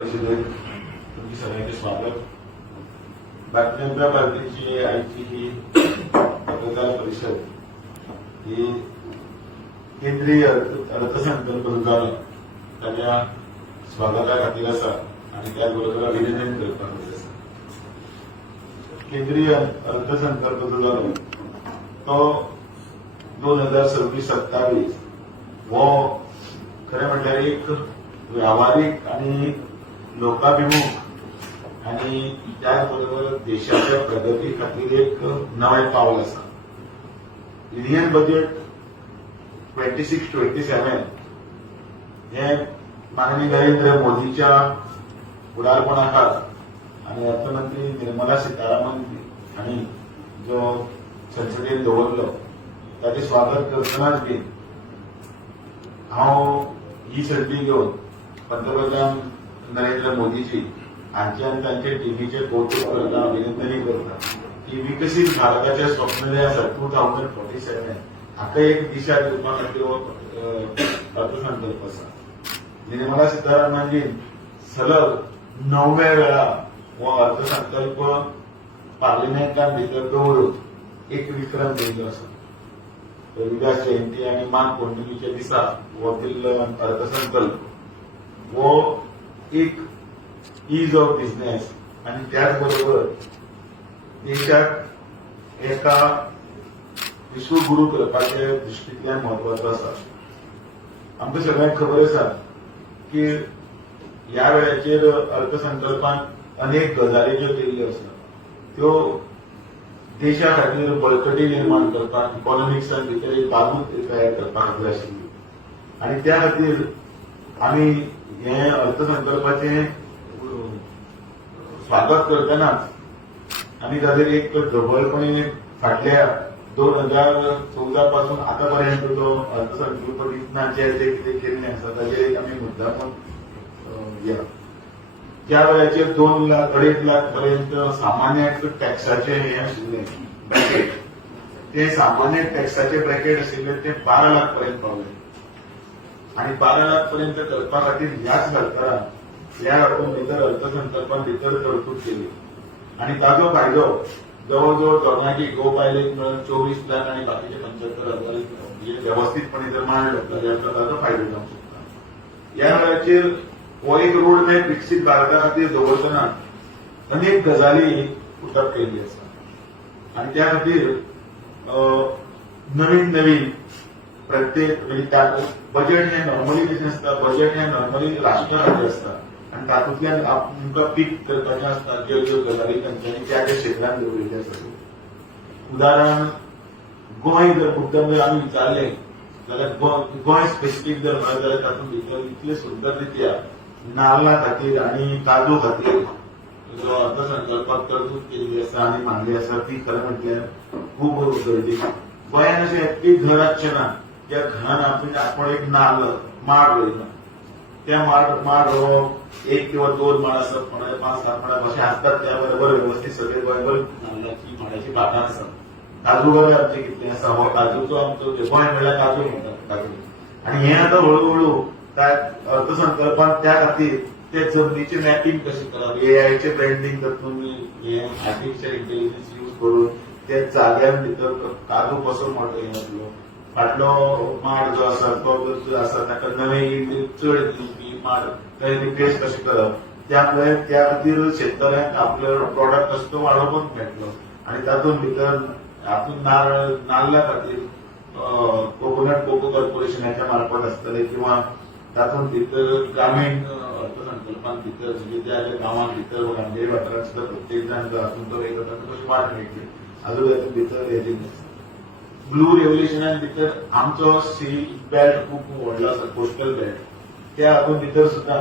तुमची सगळ्यांचे स्वागत. भारतीय जनता पार्टीची आजची ही पत्रकार परिषद ही केंद्रीय अर्थसंकल्प जाणं ताच्या स्वागता खातीर आसा आणि त्याचबरोबर अभिनंदन करपा खातीर आसा. केंद्रीय अर्थसंकल्प जो जालो तो 2026-27 हो खरें म्हटल्यार एक व्यावहारिक आणि लोकाभिमुख आणि त्याचबरोबर देशाच्या प्रगती खातीर एक नवें पावल आसा. इंडियन बजेट 26-27 हे माननीय नरेंद्र मोदीच्या फुडारपणाखाल आणि अर्थमंत्री निर्मला सीतारामन हांणी जो संसदेत दवरलो ताचे स्वागत करतनाच बी हांव ही संधी घेवन पंतप्रधान नरेंद्र मोदीजी हांचे आनी तांचे टिमीचे कौतुक करता, अभिनंदनय करता की विकसीत भारताचे स्वप्न जे आसा 2047 हाका एक दिशा दिवपा खातीर हो अर्थसंकल्प आसा. निर्मला सीतारामनजीन सलग 9व्या वेळा हो अर्थसंकल्प पार्लिमेंटान भितर दवरून एक विक्रम केल्लो आसा. रविदास जयंती आणि मान पौर्णिमेच्या दिसा हो दिल्लो अर्थसंकल्प हो एक ईज ऑफ बिझनेस आणि त्याचबरोबर देशाक एका विश्वगुरू करपाचे दृष्टींतल्यान म्हत्वाचो आसा. आमकां सगळ्यांक खबर आसा की ह्या वेळाचेर अर्थसंकल्पान अनेक गजाली ज्यो केल्ल्यो आसा त्यो देशा खातीर बळकटी निर्माण करपाक इकॉनॉमिक्सान भितर एक बाजूच तयार करपा खातीर आशिल्ली आणि त्या खातीर आमी हे अर्थसंकल्पाचे स्वागत करतनाच आमी ताचेर एक ढबळपणे फाटल्या 2014 पासून आतापर्यंत जो अर्थसंकल्प दितना जे कितें केल्लें आसा ताचेर एक आमी मुद्दामून या त्या वेळाचेर 2 लाख 2.5 लाख पर्यंत सामान्य टॅक्साचे हे आशिल्ले ब्रॅकेट, ते सामान्य टॅक्साचे ब्रॅकेट आशिल्ले ते 12 लाख पर्यंत पावले आणि 12 लाख पर्यंत करपा खातीर ह्याच सरकारान ह्या हातूंत भितर अर्थसंकल्पान भितर तरतूद केली आणि ताजो फायदो जवळजवळ दोगांयकी गो बायलेक मेळून 24 लाख आणि बाकीचे 75,000 व्यवस्थितपणे जर मांडलो जाल्यार ताजो फायदो जावंक शकता. ह्या वेळाचेर हो एक रोड मॅप विकसीत भारता खातीर दवरतना अनेक गजाली उठप केल्ली आसा आणि त्या खातीर नवीन नवीन प्रत्येक म्हणजे बजेट हे नॉर्मली कितें आसता, बजेट हे नॉर्मली राष्ट्रा खातीर आसता आणि तातूंतल्यान आमकां पीक करपाचें आसता ज्यो ज्यो गजाली तांच्यांनी त्या त्या क्षेत्रांत दवरिल्ल्यो आसा. उदाहरण गोंय जर मुद्दम जर आमी विचारलें जाल्यार गोंय स्पेसिफीक जर म्हणत जाल्यार तातूंत भितर इतले सुंदर रित्या नाल्ला खातीर आणि काजू खातीर जो अर्थसंकल्पात तरतूद केल्ली आसा आनी मांडली आसा ती खरें म्हटल्यार खूब गरजेची. गोंयान अशें एकूय घर आसचें ना त्या घरान आपण एक नाल्ल माड रोयला, त्या माड हो 1 किंवा 2 माड आसत, कोणाचे 5-7 माड अशें आसतात. त्या बरोबर व्यवस्थीत सगळे गोंयभर नाल्लाची माडाची बागां आसात. काजू बरें आमचें कितलें आसा, हो काजूचो आमचो गोंय म्हणल्यार काजू म्हणटात काजू. आणि हे आतां हळूहळू त्या अर्थसंकल्पान त्या खातीर ते जमनीचे मॅपिंग कशें करप, एआयचे ब्रँडिंग करतून हे आर्टिफिशियल इंटेलिजन्स यूज करून त्या जाग्यां भितर काजू कसो मोठो येतलो, फाटलो माड जो आसा तो जो आसा ताका नवे चड दिवपी माड ते रिप्लेस कशें करप, त्या खातीर शेतकऱ्यांक आपलो प्रॉडक्ट आसा तो वाडोवंक मेळटलो आणि तातूंत भितर हातूंत नाल्ला खातीर कोकोनट कोको कॉर्पोरेशनाच्या मार्फत आसतले किंवा तातूंत भितर ग्रामीण अर्थसंकल्पान भितर म्हणजे त्या गांवांत भितर गांवगिरी वाठारांत सुद्दां प्रत्येक जाण जो हातूंत तो एक कशी वाट मेळटली अजून हातूंत भितर हेजे ब्लू रेव्होल्युशनान भितर आमचो सी बेल्ट खूब व्हडलो आसा, कोस्टल बेल्ट, त्या हातूंत भितर सुद्दां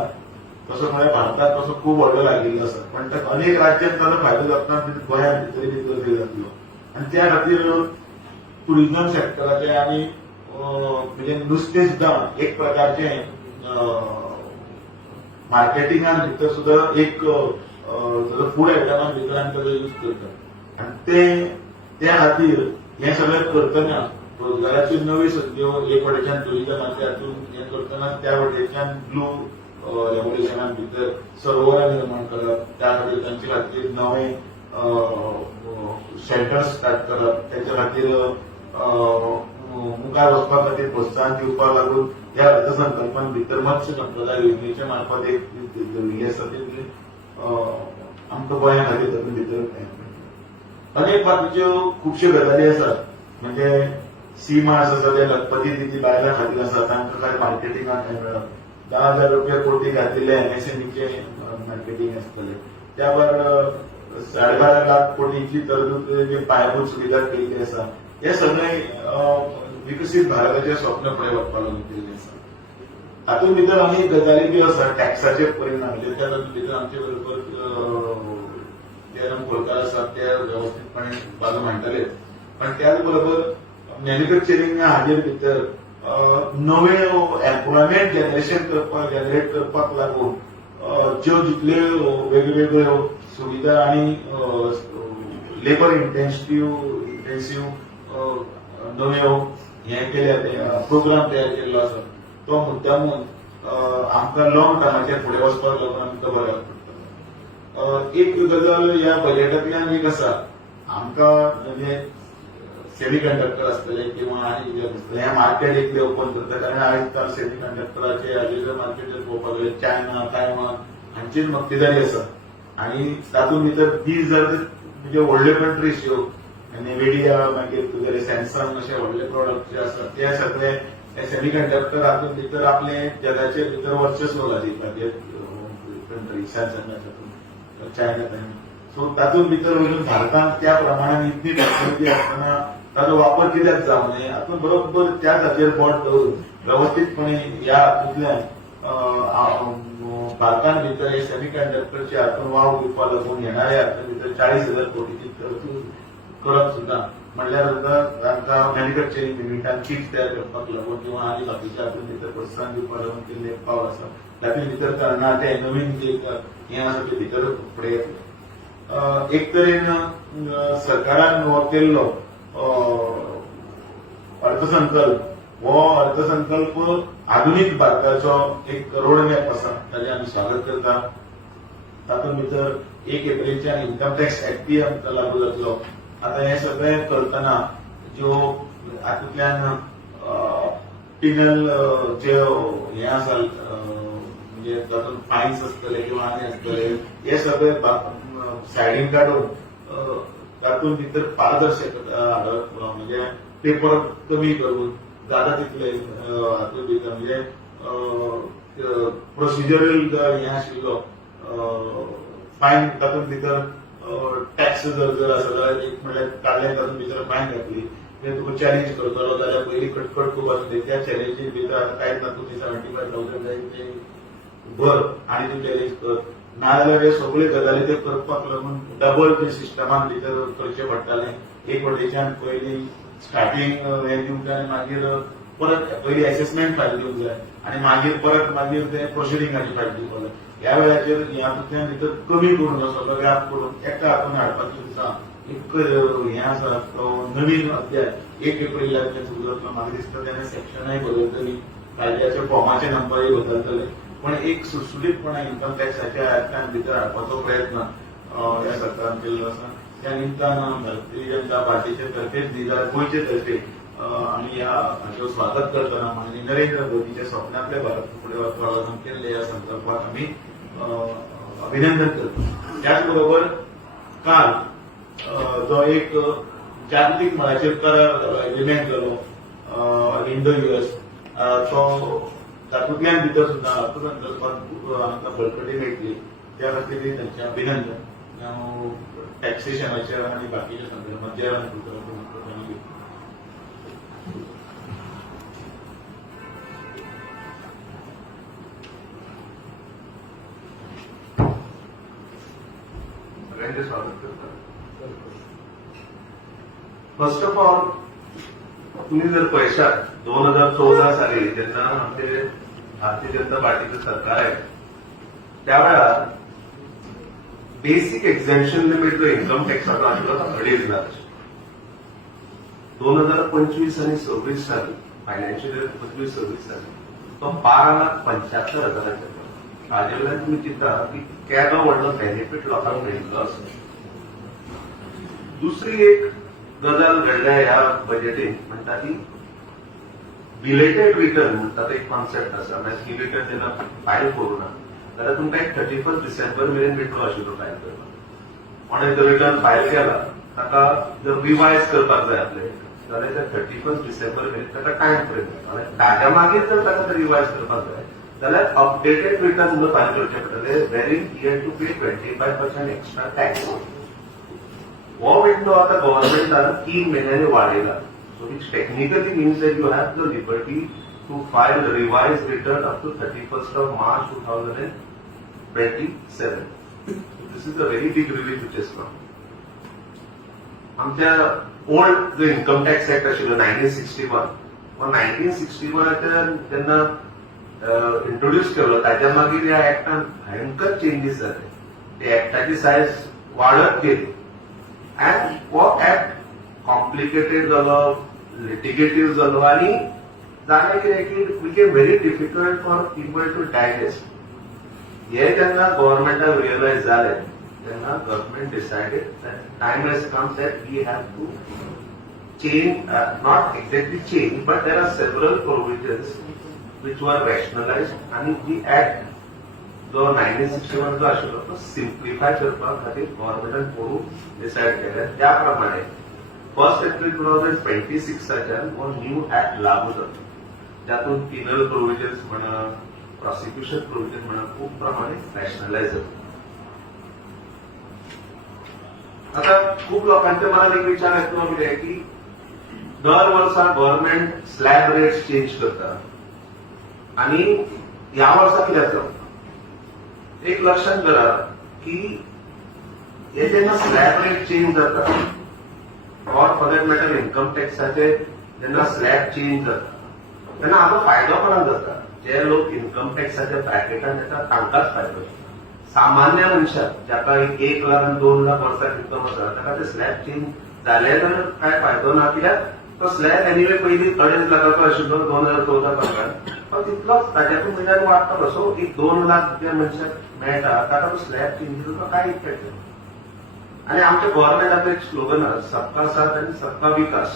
तसो म्हळ्यार भारतांत तसो खूब व्हडलो लागिल्लो आसा पण अनेक राज्यांत ताचो फायदो जातना गोंयांत भितर जातलो आणि त्या खातीर टुरिझम सेक्टराचे आनी म्हणजे नुस्तें सुद्दां एक प्रकारचें मार्केटिंगान भितर सुद्दां एक फूड आयटमान भितर आमी ताचो यूज करतात आणि त्या खातीर हे सगळें करतना रोजगाराच्यो नव्यो संद्यो एक वटेच्यान टुरिझमाच्या हातूंत हें करतना त्या वटेच्यान ब्लू रेव्होल्युशनान भितर सरोवरां निर्माण करप, त्या खातीर तांचे खातीर नवे शेल्टर्स स्टार्ट करप, तांचे खातीर मुखार वचपा खातीर प्रोत्साहन दिवपाक लागून ह्या अर्थसंकल्पान भितर मत्स्य संपदा योजनेचे मार्फत एक हे आसा ते आमकां गोंया खातीर तातूंत भितर अनेक बाकीच्यो खुबश्यो गजाली आसात. म्हणजे सी मार्स आसा ते लखपती दिती बायलां खातीर आसा, तांकां काय मार्केटिंगाक काय मेळप, 10,000 रुपया कोटी घातिल्ले एमएसएमईचे मार्केटिंग आसतले, त्या भायर 12.5 लाख कोटीची तरतूद पायाभूत सुविधा केल्ली आसा. हे सगळे विकसीत भारताचे स्वप्न फुडें व्हरपाक लागून केल्ले आसा. हातूंत भितर आनी गजाली बी आसा टॅक्साचे परिणाम, त्या भितर आमचे बरोबर जयराम कोलकार आसात ते व्यवस्थितपणे बाजू मांडटले. पण त्याच बरोबर मॅन्युफॅक्चरिंग हाजेर भितर नवे एम्प्लॉयमेंट जनरेट करपाक लागून ज्यो जितल्यो वेगवेगळ्यो सुविधा आणि लेबर इंटेन्सिव्ह नव्यो हे केल्या प्रोग्राम तयार केल्लो आसा, तो मुद्दामून आमकां लॉंग टर्माचेर फुडें वचपाक लागून आमकां बऱ्याक पडटलो. एक गजाल ह्या बजेटांतल्यान एक आसा, आमकां म्हणजे सेमी कंडक्टर आसतले किंवा आनी कितें आसतलें हें मार्केट एकलें ओपन करता. कारण आयज काल सेमी कंडक्टराचे हाजेर मार्केट जर पळोवपाक गेल्यार चायना, तायवान हांचीच मक्तेदारी आसा. आनी तातूंत भितर 20,000 म्हणजे व्हडल्यो कंट्रीज ह्यो नेविडिया, मागीर तुगेले सॅमसंग अशे व्हडले प्रॉडक्ट जे आसात ते सगळे सेमी कंडक्टर हातूंत भितर आपले जगाचे भितर वर्चस्व गाजयतात कंट्री सॅमसंगाच्या चायना. सो तातूंत भितर वचून भारतान त्या प्रमाणान इतली टेक्नॉलॉजी आसतना ताचो वापर कित्याक जावं नये, हातूंत बरोबर त्याच हाचेर बोट दवरून व्यवस्थितपणे ह्या हातूंतल्यान भारतान भितर हे सेमी कंडक्टरचे हातूंत वाव दिवपाक लागून येणाऱ्या हातूंत भितर 40,000 कोटीची तरतूद करप सुद्दां म्हणल्यार तांकां मॅन्युफॅक्चरिंग युनिटान चिप्स तयार करपाक लागून किंवा आनी बाकीच्या हातूंत भितर प्रोत्साहन दिवपाक लागून केल्ले पावल आसा. तातूंत भितर तरणाटे नवीन जे हें आसा ते भितर फुडें येतले. एक तरेन सरकारान हो केल्लो अर्थसंकल्प हो अर्थसंकल्प आधुनीक भारताचो एक रोडमॅप आसा, ताचें आमी स्वागत करता. तातूंत भितर 1 एप्रिलच्यान इन्कम टॅक्स एक्टूय आमकां लागू जातलो. आता हे सगळें करतना ज्यो हातूंतल्यान पिनल जे हे आसा म्हणजे तातूंत फायन्स आसतले किंवा आनी आसतले हे सगळे सायडीन काडून तातूंत भितर पारदर्शकता हाडप, म्हणजे पेपर कमी करून जाता तितले हातूंत भितर म्हणजे प्रोसिजरल हे आशिल्लो फायन तातूंत भितर टॅक्स जर आसा जाल्यार एक म्हणल्यार काडले तातूंत भितर फायन घातली तुका चॅलेंज करतलो जाल्यार पयलीं कटकट खूब आसली. त्या चॅलेंजीन भितर कांयच ना, तुमी 75,000 जाय ते भर आनी तूं चॅलेंज कर, नाजाल्यार हे सगळे गजाली ते करपाक लागून डबल ते सिस्टमान भितर करचें पडटालें. एक वटेच्यान पयलीं स्टार्टींग हें दिवंक जाय, मागीर परत पयलीं एसेसमेंट फायल दिवंक जाय आनी मागीर ते प्रोसिडींगाची फायल दिवपाक जाय. ह्या वेळाचेर हातूंतल्यान भितर कमी करून सगळो व्याप करून एका हातून हाडपाचें दिसा एक हें आसा तो नवीन अध्याय 1 एप्रिलाच्यान सुरू जातलो. म्हाका दिसता तेन्ना सेक्शनाय बदलतलीं, कायद्याच्या फॉर्माचे नंबरूय बदलतले, पण एक सुटसुटीतपणे इन्कम टॅक्साच्या एक्टान भितर हाडपाचो प्रयत्न ह्या सरकारान केल्लो आसा. त्या निमतान भारतीय जनता पार्टीचे तर्फेच न्ही जाल्यार गोंयचे तर्फे आमी ह्या हाचो स्वागत करतना माननीय नरेंद्र मोदीच्या स्वप्नांतले भारत फुडें वचपाक लागून केल्ले ह्या संकल्पाक आमी अभिनंदन करता. त्याच बरोबर काल जो एक जागतीक मळाचेर करार जालो, एग्रीमेंट जालो इंडो युएस, तो तातूंतल्यान भितर सुद्दां अर्थसंकल्पाक आमकां बळकटी मेळटली, त्या खातीर तांचें अभिनंदन. टॅक्सेशनाचेर आनी बाकीच्या संदर्भात जे स्वागत करतात. फर्स्ट ऑफ ऑल तुम्ही जर पळयशात 2014 साली जेन्ना आमचे भारतीय जनता पार्टीचं सरकार आहे त्या वेळार बेसिक एक्झेम्पशन लिमिट जो इन्कम टॅक्साचो आशिल्लो 2.5 लाख. 2025 आणि 26 साली फायनान्शियल इयर 25-26 साली तो 12,75,000 हाजे वयल्यान तुमी चिंता की केदो व्हडलो बेनिफीट लोकांक मेळटलो असो. दुसरी एक गजाल घडल्या ह्या बजेटीन म्हणटा ती बिलेटेड रिटर्न म्हणटा एक कॉन्सेप्ट आसा. म्हणजे ही रिटर्न जेन्ना फायल करूं ना जाल्यार तुमकां एक 31 डिसेंबर मेरेन मेळटलो आशिल्लो फायल करपाक. कोणें जर रिटर्न फायल केला ताका जर रिवायज करपाक जाय आपले जाल्यार त्या 31 डिसेंबर मेरेन ताका टायम फ्रेम मेळटा. आनी ताज्या मागीर जर ताका रिवायज करपाक जाय जाल्यार अपडेटेड रिटर्न तुमकां फायल करचे पडटले varying year to pay 25% extra tax. हो विंडो आता गव्हर्नमेंटान 3 म्हयन्यांनी वाडयला. So which technically means that you have the liberty to file a revised return up to 31st of March 2027. So this is a very big relief which has come. आमच्या old जो income tax act आशिल्लो 1961 वा 1961 जेन्ना introduce केलो ताच्या मागीर ह्या ऍक्टान भयंकर चेंजीस जाले. त्या ऍक्टाची सायज वाडत गेली अँड हो ऍक्ट कॉम्प्लिकेटेड जालो, लिटिगेटिव्ह जालो आणि जालें कितें की it became very difficult for people to digest. हे जेन्ना गव्हर्नमेंटाक रियलायज जालें तेन्ना government decided that time has come that we have to change, not exactly change but there are several provisions which were rationalised आणि ही act जो 1961 जो आशिल्लो तो सिम्प्लिफाय करपा खातीर गव्हर्नमेंटान पळोवन डिसायड केलें. त्या प्रमाणे 1 एप्रिल 2026 हो न्यू ऍक्ट लागू जातो. त्यातून पिनल प्रोविजन्स म्हणा, प्रॉसिक्युशन प्रोविजन म्हणा खूप प्रमाणे रॅशनलायज जातो. आता खूप लोकांच्या मनात एक विचार येतो कितें की दर वर्सा गव्हर्नमेंट स्लॅब रेट्स चेंज करता आणि ह्या वर्सा कितें जाता एक लक्षात करा की हे जेन्ना स्लॅब रेट चेंज जाता और फॉर दॅट मॅटर इन्कम टॅक्साचे जेन्ना स्लॅब चेंज जाता तेन्ना हाचो फायदो कोणाक जाता? जे लोक इन्कम टॅक्साच्या ब्रॅकेटान येतात तांकांच फायदो जाता. सामान्य मनशाक जाका 1 लाख आनी 2 लाख वर्साक इन्कम आसा ताका ते स्लॅब चेंज जाले जाल्यार काय फायदो ना. कित्याक तो स्लॅब एनिवे पयलीं 2.5 लाखाचो आशिल्लो 2014-15 पण तितलोच ताच्याकून म्हयन्यान वाडटलो. सो एक 2 लाख ज्या मनशाक मेळटा ताका तो स्लॅब चेंजीचो काय इफेक्ट जाता. आणि आमच्या गव्हर्नमेंटाचो एक स्लोगन आसा सबका साथ आणि सबका विकास.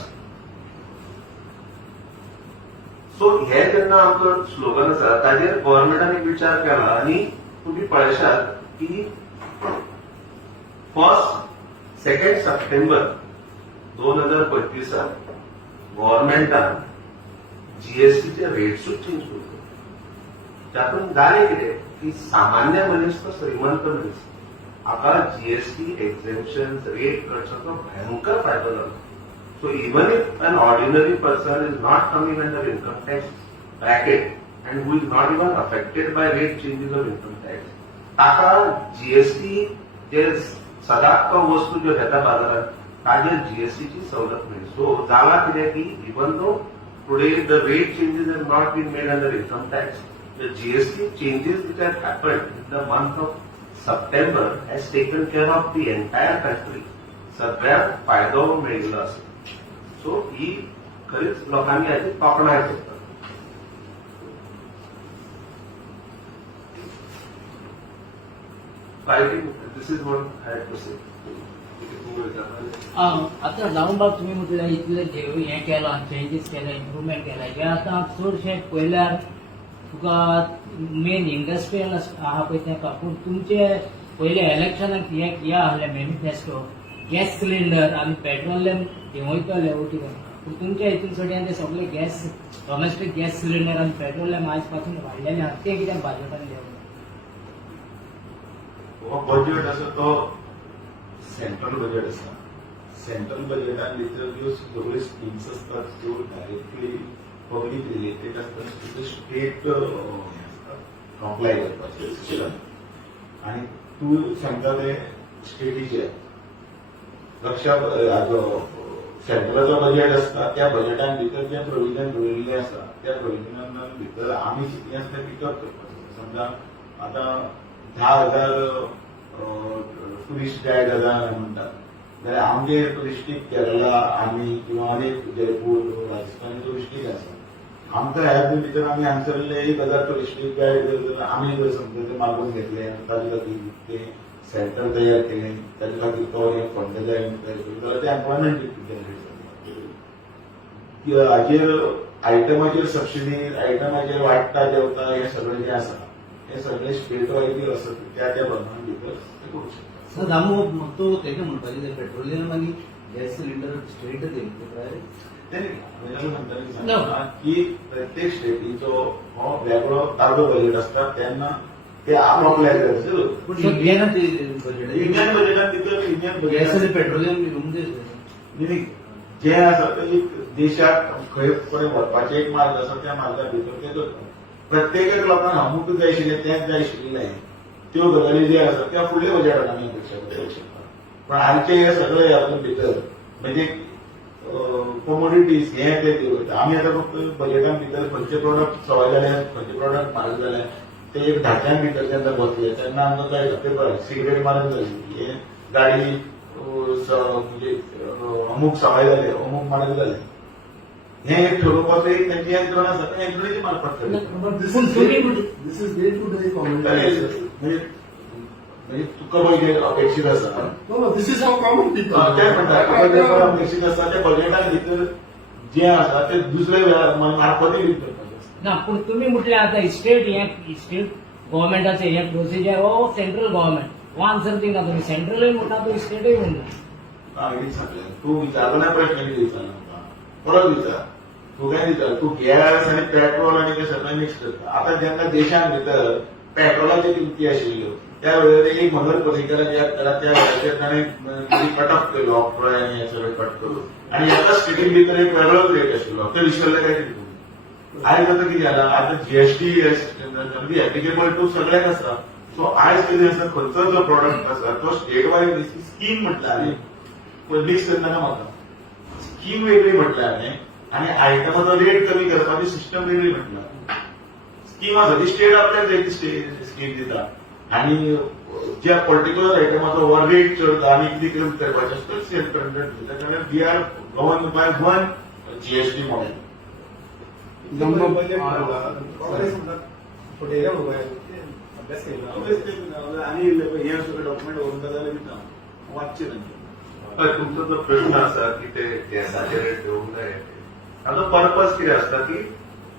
सो हे जेन्ना आमचो स्लोगन आसा ताजेर गव्हर्नमेंटान एक विचार केला आणि तुम्ही पळयशात की 2 सप्टेंबर 2025 गव्हर्नमेंटान जीएसटीचे रेट्सूच चेंज केले. त्यातून जालें कितें की सामान्य मनीस तो श्रीमंत मनीस हाका जीएसटी एक्झेम्पशन रेट करचो भयंकर फायदो जालो. So even if an ordinary person is not coming under income tax bracket and who is not even affected by rate changes of income tax, ताका जीएसटी जे सदांच तो वस्तू ज्यो घेता बाजारात ताजेर जीएसटीची सवलत मेळ्ळी. सो जाला कितें की even though today the rate changes have not been made under income tax, the GST changes which have happened in the month of September has taken care of the entire country. सगळ्याक फायदो मेळिल्लो आसा. So ही खरीच लोकांनी हाची तोखणाय करता. This is what I had to say. आता जाऊन बाब तुम्ही म्हटलं इतले हे केला चेंजीस केला इम्प्रुवमेंट केला हे आता चडशे पयल्यार तुका मेन इंडस्ट्रियल आहा पळय तेका पूण तुमचे पयले इलेक्शनाक हे आहले मॅनिफेस्टो गॅस सिलिंडर आमी पेट्रोलियम हे वयतले ओटीवर पूण तुमच्या हितून सगळ्यान ते सगळे गॅस डॉमेस्टीक गॅस सिलिंडर आनी पेट्रोलियम आज पासून वाडलेले आहात ते कित्याक भाजपान देवले? बजेट आसा तो सेंट्रल बजेट आसा. सेंट्रल बजेटान भितर ज्यो सगळ्यो स्किम्स आसतात त्यो डायरेक्टली पब्लीक रिलेटेड आसतात त्यो स्टेट अप्लाय करपाचे आणि तूं सांगता ते स्टेटीचे लक्षात सेंट्रलाचो बजेट आसता त्या बजेटान भितर जे प्रोविजन दवरिल्ले आसा त्या प्रोविजनान भितर आमी कितें आसता पिकअप करपाचें. समजा आतां 10,000 टुरिस्ट गायड म्हणटात जाल्यार आमगे टुरिस्टीक केरला आमी किंवा अनेक जयपूर राजस्थान टुरिस्टीक आसा आमकां ह्या भितर आमी हांगसरले 1000 टुरिस्टीक गायड जर आमी जर समजा ते मागून घेतले आनी ताजे खातीर ते सेंटर तयार केलें ताजे खातीर तो एक फंड तयार केलो जाल्यार ते एम्प्लॉयमेंट जनरेट जाता. हाजेर आयटमाचेर सबसिडी आयटमाचेर वाडटा जेवता हें सगळें जें आसा हें सगळें स्टेट वायज आसा त्या प्रमाण भितर ते करूं शकता. सर दामो तो तेका म्हणपाचें तें पेट्रोलियम आनी गॅस सिलिंडर स्ट्रेट म्हणटा की प्रत्येक स्टेटीचो हो वेगळो ताजो बजेट आसता तेन्ना ते आपापल्या पूण इंडियनात बजेट इंडियन बजेटान भितर इंडियन गॅस बजेट आनी पेट्रोलियम म्हणजे जे आसा ते एक देशाक खंय पर्यंत व्हरपाचें एक मार्ग आसा त्या मार्गा भितर ते करता. प्रत्येक लोकांक अमूक जाय आशिल्लें तेंच जाय आशिल्लें त्यो गजाली जे आसा त्या फुडल्या बजेटान आमी अपेक्षा करूंक शकता. पण आमचे हे सगळे हातूंत भितर म्हणजे कमोडिटीज हे ते वयता. आमी आतां फक्त बजेटान भितर खंयचे प्रोडक्ट सवाय जाले खंयचे प्रोडक्ट म्हारग जाले ते एक धाट्यान भितर जेन्ना बसले तेन्ना आमकां कळटा ते पळय सिगरेट म्हारग जाली हे गाडी म्हणजे अमूक सवाय जाले अमूक म्हारग जाले हे एक ठरोवपाचो एक तेंचे यंत्रण आसा त्या यंत्रणेचे मार्फत करता. This is day to day comment. म्हणजे तुका पळय अपेक्षीत आसा No, this is how common people. ते म्हणटा तुका जे पळय अपेक्षीत आसा त्या बजेटान भितर जे आसा ते दुसरे मार्फतूय रीत करपाचें आसता. ना पूण तुमी म्हटलें आतां स्टेट गव्हर्मेंटाचें हें प्रोसिजर हो सेंट्रल गव्हर्मेंट वन सर्थिंग ना तुमी सेंट्रलूय म्हणटा तुमी स्टेटूय म्हणटा. कितें सांगलें तूं विचारलो ना प्रश्न कितें विचारला म्हाका परत विचार तूं काय विचार तूं गॅस आनी पेट्रोल आनी ते सगळें मिक्स करता. आतां जेन्ना देशान भितर पेट्रोलाच्यो किमती आशिल्ल्यो त्या वेळार एक मनोहर पर्रीकरान याद करा त्या वेळाचेर ताणें कट ऑफ केलो ऑक्ट्रॉय आनी हे सगळें कट करून आनी एका स्टेटीन भितर एक वेगळोच रेट आशिल्लो ते विसरले काय कितें आयज आतां कितें जाला आतां जीएसटी एप्लिकेबल टू सगळ्यांक आसा. सो आयज कितें आसा खंयचो जो प्रोडक्ट आसा तो स्टेट वायज स्कीम म्हटल्यार मिक्स करनाका म्हाका स्कीम वेगळी म्हटल्यार आनी आयटमाचो रेट कमी करपाची सिस्टम वेगळी म्हटल्यार स्कीम आसा ती स्टेट आपल्याक स्कीम दिता आनी ज्या पर्टिक्युलर आयटमाचो हो रेट चड आनी कितें कमी करपाचें आसता सेल्फ कंडक्ट दिता कारण we are govern by one GST model. अभ्यास केला. आणि हे सगळं डॉक्युमेंट वरून जाल्यार वाचचे हय तुमचो जो प्रश्न आसा की ते गॅसाचे रेट देवूंक जाय ताचो पर्पज कितें आसता की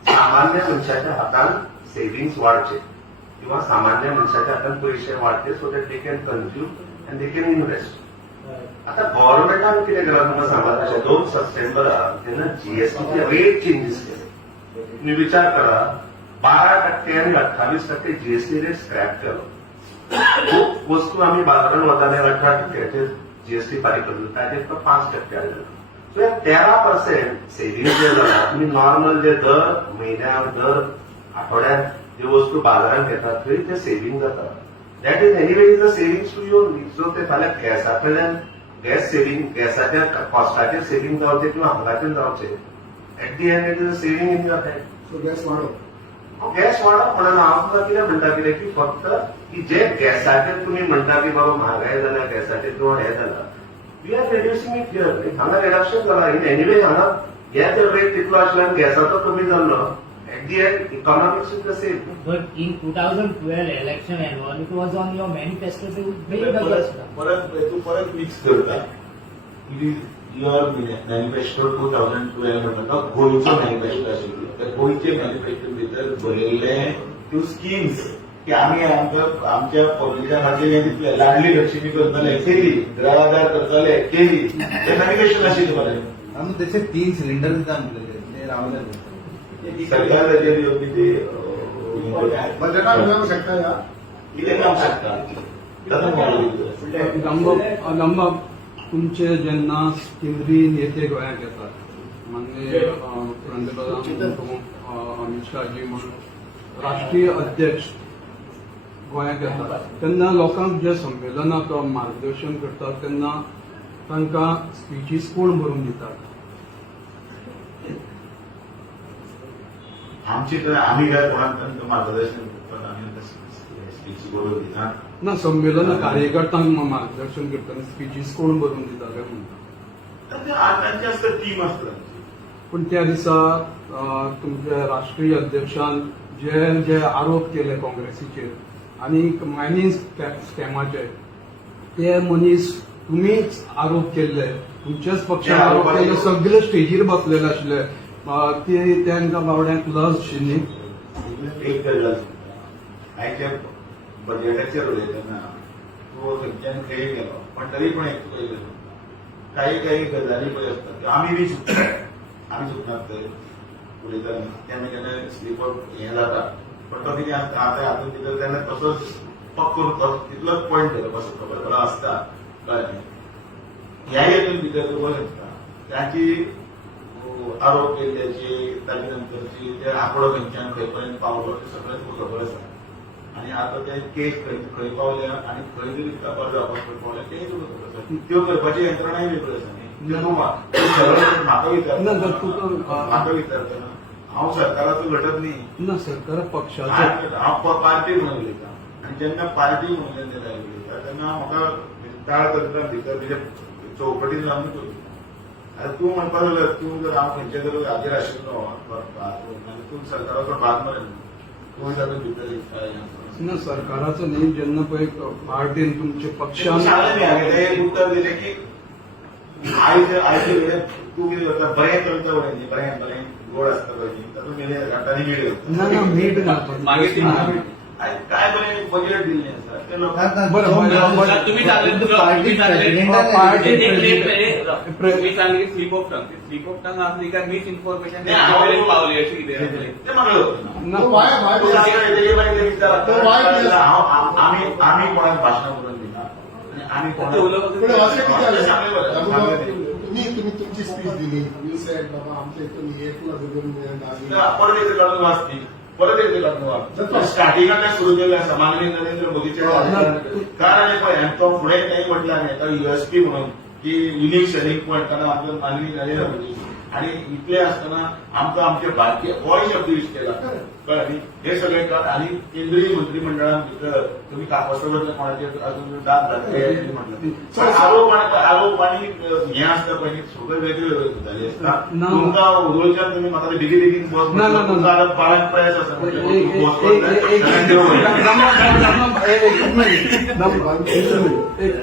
सामान्य मनशाच्या हातान सेव्हिंग्स वाडचे किंवा सामान्य मनशाच्या हातान पयशे वाडचे so that they can consume and they can invest. आता गव्हर्नमेंटान कितें केला तुमकां सांगला तशें 2 सप्टेंबराक जेन्ना जीएसटीचे रेट चेंजीस केले तुम्ही विचार करा 12% आणि 28% जीएसटी रेट स्क्रॅप केलो. खूप वस्तू आम्ही बाजारात वताले 18% जीएसटी फारीक करतो ताचेर तो 5% आयलो. सो 13% सेव्हिंग जे जाला तुम्ही नॉर्मल जे दर म्हयन्याक दर आठवड्यात जे वस्तू बाजारात घेतात थंय ते सेव्हिंग जाता. That is anyway is a savings to your needs. So ते फाल्यां गॅसाकडल्यान गॅस सेव्हिंग गॅसाच्या कॉस्टाचेर सेव्हिंग जावचे किंवा हांगाचेर जावचे at the end it is a saving in your hand. So gas वाढव. गॅस वाडप म्हणून हांव तुका कितें म्हणटा कितें की फक्त की जे गॅसाचेर तुमी म्हणटा की बाबा म्हारगाय जाल्या गॅसाचेर किंवा हें जाला we are reducing it here. हांगा रिडक्शन जाला इन एनिवे हांगा गॅस रेट तितलो आसल्यान गॅसाचो कमी जाल्लो at the end economics is the same. But in 2012 election and all, it was on your manifesto to bring the gas down. तू परत mix करता युअर मॅनिफेस्टो 2012 म्हणटा गोंयचो मॅनिफेस्टो आशिल्लो त्या गोंयचे मॅनिफेस्टो भितर बरयल्ले त्यो स्किम्स की आमी आमच्या पब्लिका खातीर हें दितले लाडली लक्ष्मी करतले केली निराधार करतले केली ते मॅनिफेस्टो नाशिल्लें बरें. आमी तशे 3 सिलिंडर दिता म्हणलेले ते रावले. सरकार ताचेर योग्य ते बजेटात मिळवू शकता या. कितें काम शकता तातूंत वाडली गंबा तुमचे जेन्ना केंद्रीय नेते गोंयांत येतात माननीय पंतप्रधान अमित शाहजी म्हणून राष्ट्रीय अध्यक्ष गोंयांत येतात तेन्ना लोकांक जे संमेलनाक मार्गदर्शन करतात तेन्ना तांकां स्पिचीस कोण बरोवन दितात. आमचे तर आम्ही काय कोणाक तांकां मार्गदर्शन करतात आमी स्पीच बरोबर दिनात. ना संमेलन कार्यकर्त्यांक मार्गदर्शन करतना स्पिचीस कोण बरोवन दिता काय म्हणटा. तांचे आसता टीम आसता पण त्या दिसा तुमच्या राष्ट्रीय अध्यक्षान जे जे आरोप केले काँग्रेसीचेर आणि मायनिंग स्कॅमाचे ते मनीस तुम्हीच आरोप केल्ले, तुमच्याच पक्षान त्या आरोप आरोपाचे- केले, सगळे स्टेजीर बसलेले आसले. ते तांकां बावड्यांक लज आशिल्ली. एक गजाल आयच्या बजेटाचेर उलयतना तो थंयच्यान खंय गेलो, पण तरी पण एक पयलें काही गजाली पळय आसतात आमी बी चुकतात, आमी चुकनात थंय उलयतना केन्ना केन्ना स्लीप हें जाता. पण तो कितें आसता आतां हातूंत भितर तेन्ना तसोच पक्क करून तो तितलोच पॉयंट घेवप असो खबर आसता. कळ्ळें? ह्या हेतून भितर तुका शकता ताची आरोप केल्ल्याची ताचे नंतरची ते आंकडो खंयच्यान खंय पर्यंत पावलो ते सगळें तुका खबर आसा. आणि आता ते केस खंय पावल्या आणि खंय तरी अर्ज वापस पावल्या तेय तुका खबर आसा. त्यो करपाची यंत्रणाय वेगळ्यो आसा न्ही. तूं सरळ म्हाका विचारता, म्हाका विचारतना हांव सरकाराचो घटक न्ही, ना सरकार पक्षाचो हांव पार्टी म्हणून उलयता. आणि जेन्ना पार्टी म्हणून जेन्ना उलयता तेन्ना म्हाका टाळ करता भितर तुज्या चौकटीन रावन करूं. आता तूं म्हणपाक लागलो तूं जर हांव खंयच्या जर हाजेर आशिल्लो आनी तूं सरकाराचो भाग मरे तूं जाल्यार भितर ना सरकाराचो न्ही. जेन्ना पळय पार्टीन तुमचे पक्षान सांगलें न्ही हांवें तें एक उत्तर दिलें की आयचे वेळेर तूं कितें करता बरें चलता पळय न्ही, बरें गोड आसता पळय न्ही तातूंत मिले घाटांनी मीठ घालता. ना मीठ घालपाक आनी काय बरें बजेट दिल्लें आसा ते लोकांक बरं तुम्ही तुम्ही सांगले स्लीप ऑफ टंग असली का मिस इन्फॉर्मेशन पावली अशी कितें ते म्हाका ना तो वाय तूं सांगलें तेजे मागीर ते विचारता. तो वायट आमी कोणाक भाशणां करून दिना आनी आमी पण असं किती ते सांगलें बरें, सांगलें तें. तुम्ही तुमची स्पीच दिली, यू सेड बाबा आमच्या इथून 1,00,000 परत एकदा काढून वाचती, परत एकदा काढून वाच. स्टार्टिंगातल्यान सुरू केल्या समानवी नरेंद्र मोदीचे कारण आहे पळय आणि तो फुडें तेंय म्हटलें न्ही तो युएसपी म्हणून की युनिक सेलिंग पॉयंट कारण आपलं मानवी नरेंद्र मोदी आणि इतले असताना आमकां आमचे भारतीय हो शब्द यूज केला. कळ्ळें न्ही? हे सगळें कर आणि केंद्रीय मंत्रिमंडळान भितर तुम्ही कापासवरच्या कोणाचेर अजून दाद घातले म्हटलं आरोप आणि हें आसता पळय न्ही सगळे वेगळे जाले आसता. तुमकां उदोळच्यान तुमी म्हाका बेगी बेगीन बस ना, ना, ना. तुमकां आतां बाळांत प्रयास आसा एक